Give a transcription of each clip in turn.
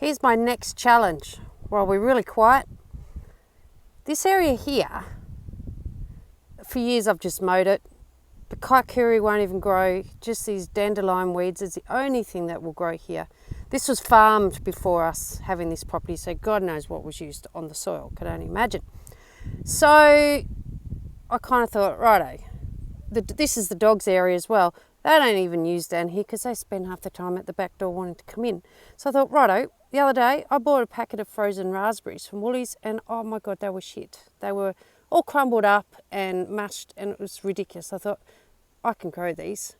Here's my next challenge. While we're really quiet, this area here, for years I've just mowed it. The kaikuri won't even grow, just these dandelion weeds is the only thing that will grow here. This was farmed before us having this property, so God knows what was used on the soil, could only imagine. So I kind of thought, righto, this is the dogs' area as well. They don't even use down here because they spend half the time at the back door wanting to come in. So I thought, righto, the other day I bought a packet of frozen raspberries from Woolies and oh my God, they were shit. They were all crumbled up and mashed and it was ridiculous. I thought, I can grow these.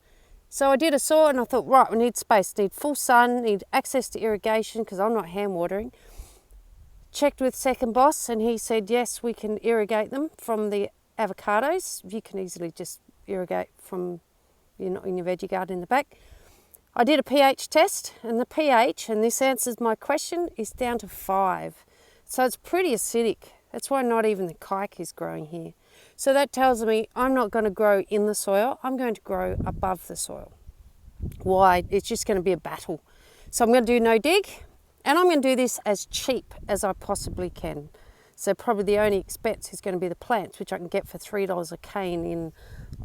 So I did a soil and I thought, right, we need space, need full sun, need access to irrigation because I'm not hand watering. Checked with Second Boss and he said, yes, we can irrigate them from the avocados. You can easily just irrigate from in your veggie garden in the back. I did a pH test and the pH, and this answers my question, is down to 5. So it's pretty acidic. That's why not even the kike is growing here. So that tells me I'm not going to grow in the soil, I'm going to grow above the soil. Why? It's just going to be a battle. So I'm going to do no dig, and I'm going to do this as cheap as I possibly can. So probably the only expense is going to be the plants, which I can get for $3 a cane in,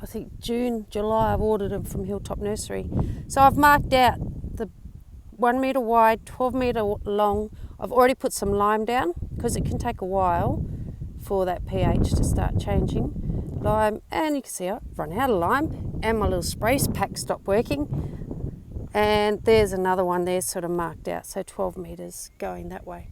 I think, June, July. I've ordered them from Hilltop Nursery. So I've marked out the 1 metre wide, 12 metre long. I've already put some lime down because it can take a while for that pH to start changing. Lime, and you can see I've run out of lime and my little spray pack stopped working. And there's another one there sort of marked out, so 12 metres going that way.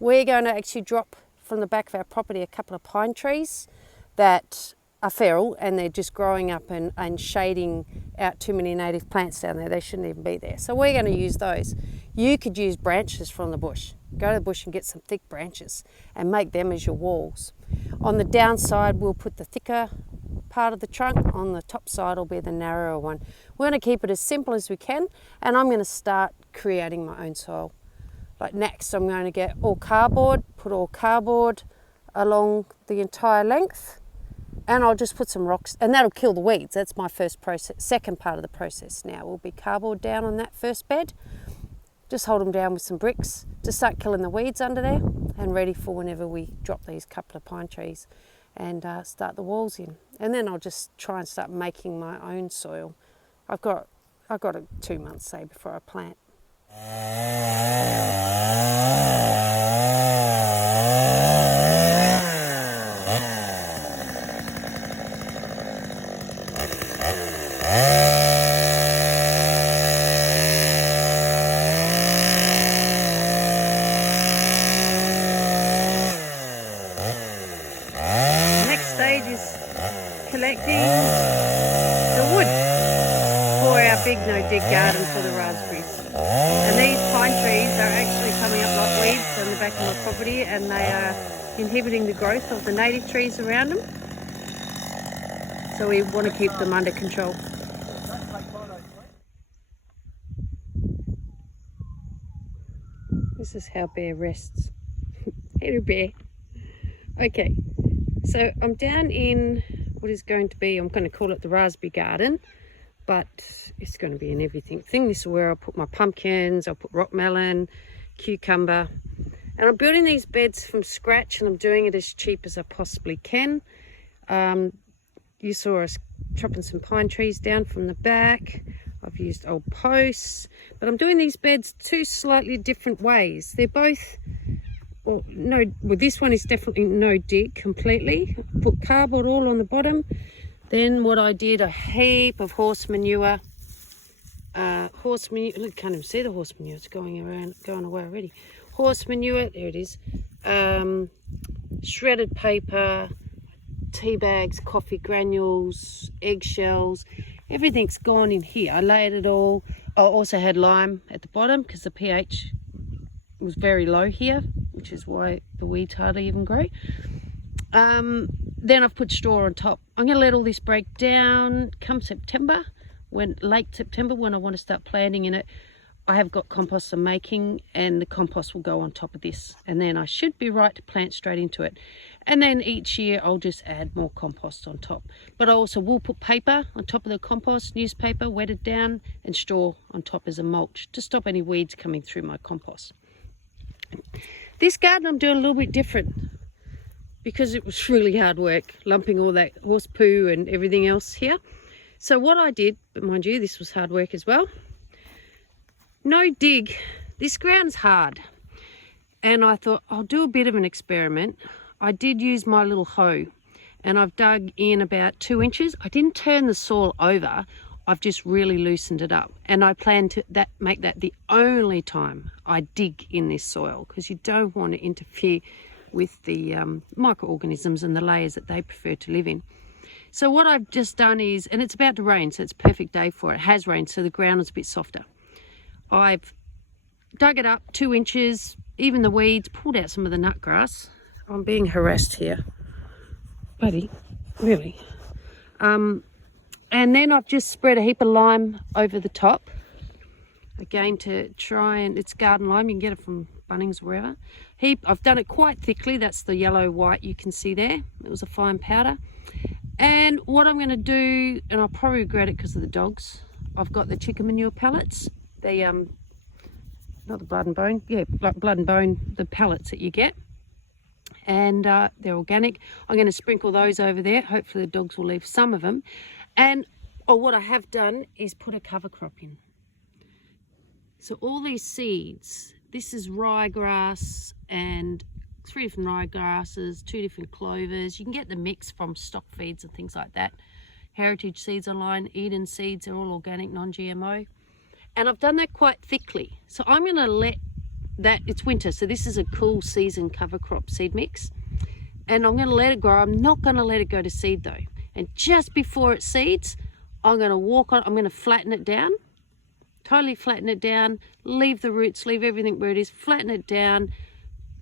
We're going to actually drop from the back of our property a couple of pine trees that are feral and they're just growing up and shading out too many native plants down there. They shouldn't even be there. So we're going to use those. You could use branches from the bush. Go to the bush and get some thick branches and make them as your walls. On the downside, we'll put the thicker part of the trunk. On the top side will be the narrower one. We're going to keep it as simple as we can, and I'm going to start creating my own soil. Like next, I'm going to get all cardboard, put all cardboard along the entire length, and I'll just put some rocks, and that'll kill the weeds. That's my first process. Second part of the process now will be cardboard down on that first bed. Just hold them down with some bricks to start killing the weeds under there, and ready for whenever we drop these couple of pine trees and start the walls in. And then I'll just try and start making my own soil. I've got 2 months, say, before I plant. Collecting the wood for our big no-dig garden for the raspberries. And these pine trees are actually coming up like weeds on the back of my property, and they are inhibiting the growth of the native trees around them. So we want to keep them under control. This is how Bear rests. Hello, Bear. Okay, so I'm down in what is going to be, I'm going to call it the raspberry garden, but it's going to be an everything thing. This is where I'll put my pumpkins, I'll put rock melon, cucumber, and I'm building these beds from scratch, and I'm doing it as cheap as I possibly can. You saw us chopping some pine trees down from the back. I've used old posts, but I'm doing these beds 2 slightly different ways. They're both, well, this one is definitely no dig completely. Put cardboard all on the bottom. Then what I did, a heap of horse manure. Look, can't even see the horse manure. It's going away already. Horse manure, there it is. Shredded paper, tea bags, coffee granules, eggshells. Everything's gone in here. I layered it all. I also had lime at the bottom because the pH was very low here, which is why the weeds hardly even grow. Then I've put straw on top. I'm going to let all this break down come September, late September, when I want to start planting in it. I have got compost I'm making, and the compost will go on top of this, and then I should be right to plant straight into it. And then each year I'll just add more compost on top. But I also will put paper on top of the compost, newspaper, wet it down, and straw on top as a mulch to stop any weeds coming through my compost. This garden I'm doing a little bit different because it was really hard work lumping all that horse poo and everything else here. So what I did, but mind you, this was hard work as well. No dig. This ground's hard. And I thought I'll do a bit of an experiment. I did use my little hoe and I've dug in about 2 inches. I didn't turn the soil over. I've just really loosened it up. And I plan to make that the only time I dig in this soil, because you don't want to interfere with the microorganisms and the layers that they prefer to live in. So what I've just done is, and it's about to rain, so it's a perfect day for it. It has rained, so the ground is a bit softer. I've dug it up 2 inches, even the weeds, pulled out some of the nut grass. I'm being harassed here. Buddy, really. And then I've just spread a heap of lime over the top. Again, to try and, it's garden lime, you can get it from Bunnings or wherever. I've done it quite thickly, that's the yellow white you can see there. It was a fine powder. And what I'm going to do, and I'll probably regret it because of the dogs, I've got the chicken manure pellets. The not the blood and bone, yeah, blood and bone, the pellets that you get, and they're organic. I'm going to sprinkle those over there. Hopefully the dogs will leave some of them. And what I have done is put a cover crop in. So all these seeds, this is ryegrass and 3 different ryegrasses, 2 different clovers. You can get the mix from stock feeds and things like that. Heritage Seeds Online, Eden Seeds, are all organic, non-GMO. And I've done that quite thickly. So I'm going to let that, it's winter, so this is a cool season cover crop seed mix. And I'm going to let it grow. I'm not going to let it go to seed though. And just before it seeds, I'm going to walk on, I'm going to flatten it down, totally flatten it down, leave the roots, leave everything where it is, flatten it down,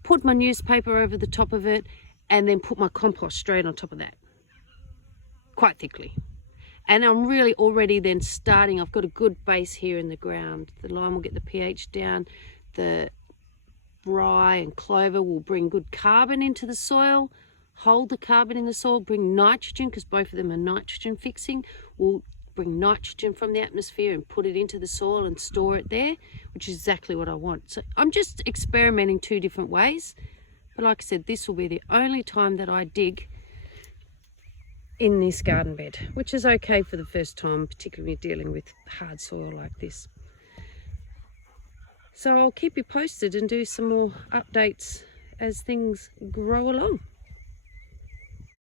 put my newspaper over the top of it, and then put my compost straight on top of that, quite thickly. And I'm really already then starting, I've got a good base here in the ground. The lime will get the pH down, the rye and clover will bring good carbon into the soil, hold the carbon in the soil, bring nitrogen, because both of them are nitrogen fixing, will bring nitrogen from the atmosphere and put it into the soil and store it there, which is exactly what I want. So I'm just experimenting 2 different ways. But like I said, this will be the only time that I dig in this garden bed, which is okay for the first time, particularly dealing with hard soil like this. So I'll keep you posted and do some more updates as things grow along.